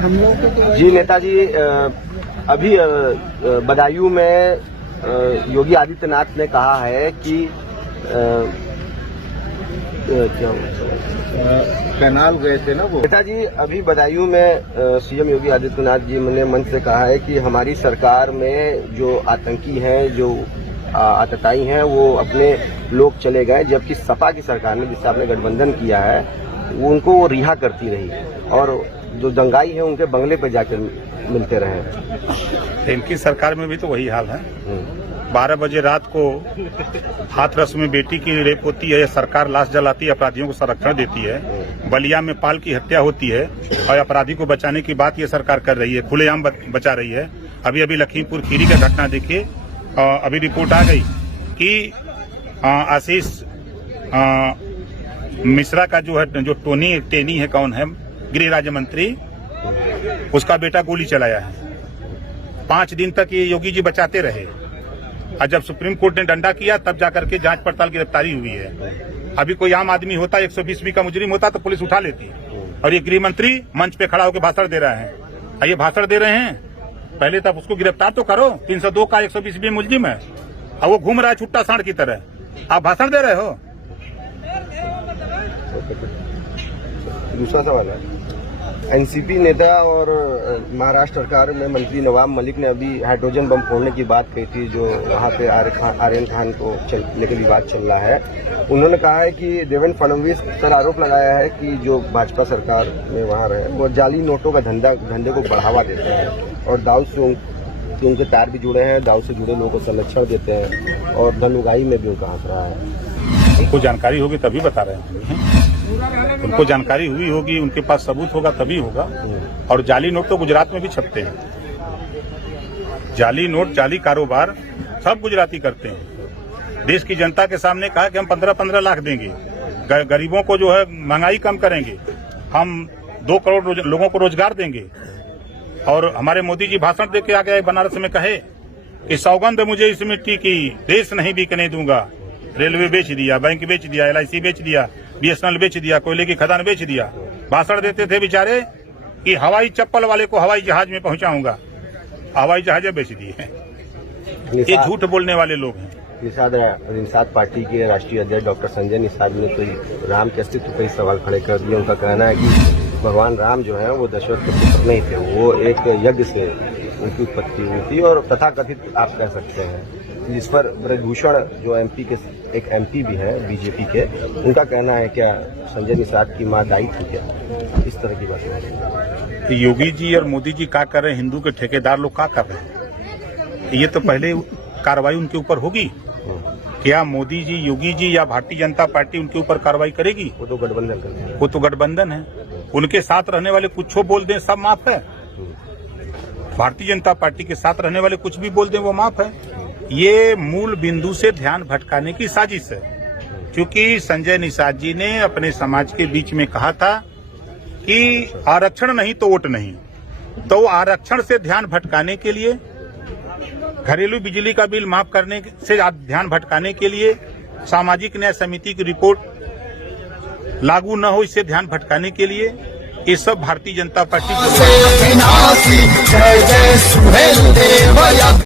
हमलों को? जी नेताजी, अभी बदायूं में योगी आदित्यनाथ ने कहा है कि कैनाल गए थे ना वो। नेताजी, अभी बदायूं में सीएम योगी आदित्यनाथ जी ने मंच से कहा है कि हमारी सरकार में जो आतंकी हैं, जो आतताई हैं, वो अपने लोग चले गए, जबकि सपा की सरकार ने, जिससे आपने गठबंधन किया है, वो उनको वो रिहा करती रही और जो दंगाई है उनके बंगले पे जाकर मिलते रहे। इनकी सरकार में भी तो वही हाल है। 12 बजे रात को हाथरस में बेटी की रेप होती है, सरकार लाश जलाती है, अपराधियों को संरक्षण देती है। बलिया में पाल की हत्या होती है और अपराधी को बचाने की बात ये सरकार कर रही है, खुलेआम बचा रही है। अभी अभी लखीमपुर खीरी का घटना देखिए, अभी रिपोर्ट आ गई कि आशीष मिश्रा का जो है, जो टेनी है, कौन है, गृह राज्य मंत्री, उसका बेटा गोली चलाया है। 5 दिन तक ये योगी जी बचाते रहे और जब सुप्रीम कोर्ट ने डंडा किया तब जाकर के जांच पड़ताल गिरफ्तारी हुई है। अभी कोई आम आदमी होता, 120 का मुजरिम होता तो पुलिस उठा लेती, और ये गृह मंत्री मंच पे खड़ा होकर भाषण दे रहे हैं। और ये भाषण दे रहे हैं, पहले तब उसको गिरफ्तार तो करो। 302 का 120 मुजरिम है और वो घूम रहा है छुट्टा सांड की तरह, आप भाषण दे रहे हो। दूसरा सवाल है, एनसीपी नेता और महाराष्ट्र सरकार में मंत्री नवाब मलिक ने अभी हाइड्रोजन बम फोड़ने की बात कही थी, जो वहाँ पे आर्यन खान को लेकर विवाद चल रहा है। उन्होंने कहा है कि देवेंद्र फडणवीस पर आरोप लगाया है कि जो भाजपा सरकार में वहाँ रहे, वो जाली नोटों का धंधे को बढ़ावा देते हैं और दाऊद से उनके तार भी जुड़े हैं, दाऊद से जुड़े लोगों को संरक्षण देते हैं और धन उगाही में भी उनका हाथ रहा है। उनको जानकारी होगी तभी बता रहे हैं, उनको जानकारी हुई होगी, उनके पास सबूत होगा तभी होगा। और जाली नोट तो गुजरात में भी छपते हैं, जाली नोट, जाली कारोबार सब गुजराती करते हैं। देश की जनता के सामने कहा कि हम 15-15 लाख देंगे, गरीबों को जो है महंगाई कम करेंगे, हम 2 करोड़ लोगों को रोजगार देंगे। और हमारे मोदी जी भाषण दे के आ गए बनारस में, कहे कि सौगंध मुझे इस मिट्टी की, देश नहीं बिकने दूंगा। रेलवे बेच दिया, बैंक बेच दिया, LIC बेच दिया, BSNL बेच दिया, कोयले की खदान बेच दिया। भाषण देते थे बेचारे कि हवाई चप्पल वाले को हवाई जहाज में पहुंचाऊंगा, हवाई जहाज बेच दिए। ये झूठ बोलने वाले लोग हैं। निषाद पार्टी के राष्ट्रीय अध्यक्ष डॉक्टर संजय निषाद ने तो राम के अस्तित्व पर सवाल खड़े कर दिए। उनका कहना है कि भगवान राम जो है वो दशरथ के पुत्र नहीं थे, वो एक यज्ञ से उनकी उत्पत्ति हुई थी। और तथाकथित आप कह सकते हैं, जिस पर ब्रजभूषण जो MP के एक MP भी है बीजेपी के, उनका कहना है क्या संजय निषाद की मां दाई थी क्या, इस तरह की बातें। योगी जी और मोदी जी क्या कर रहे हैं, हिंदू के ठेकेदार लोग क्या कर रहे हैं, ये तो पहले कार्रवाई उनके ऊपर होगी। क्या मोदी जी, योगी जी या भारतीय जनता पार्टी उनके ऊपर कार्रवाई करेगी? वो तो गठबंधन करती है, वो तो गठबंधन है। उनके साथ रहने वाले कुछ बोल दें सब माफ है, भारतीय जनता पार्टी के साथ रहने वाले कुछ भी बोल दें वो माफ है। ये मूल बिंदु से ध्यान भटकाने की साजिश है, क्योंकि संजय निषाद जी ने अपने समाज के बीच में कहा था कि आरक्षण नहीं तो वोट नहीं, तो आरक्षण से ध्यान भटकाने के लिए, घरेलू बिजली का बिल माफ करने से ध्यान भटकाने के लिए, सामाजिक न्याय समिति की रिपोर्ट लागू न हो इससे ध्यान भटकाने के लिए, ये सब भारतीय जनता पार्टी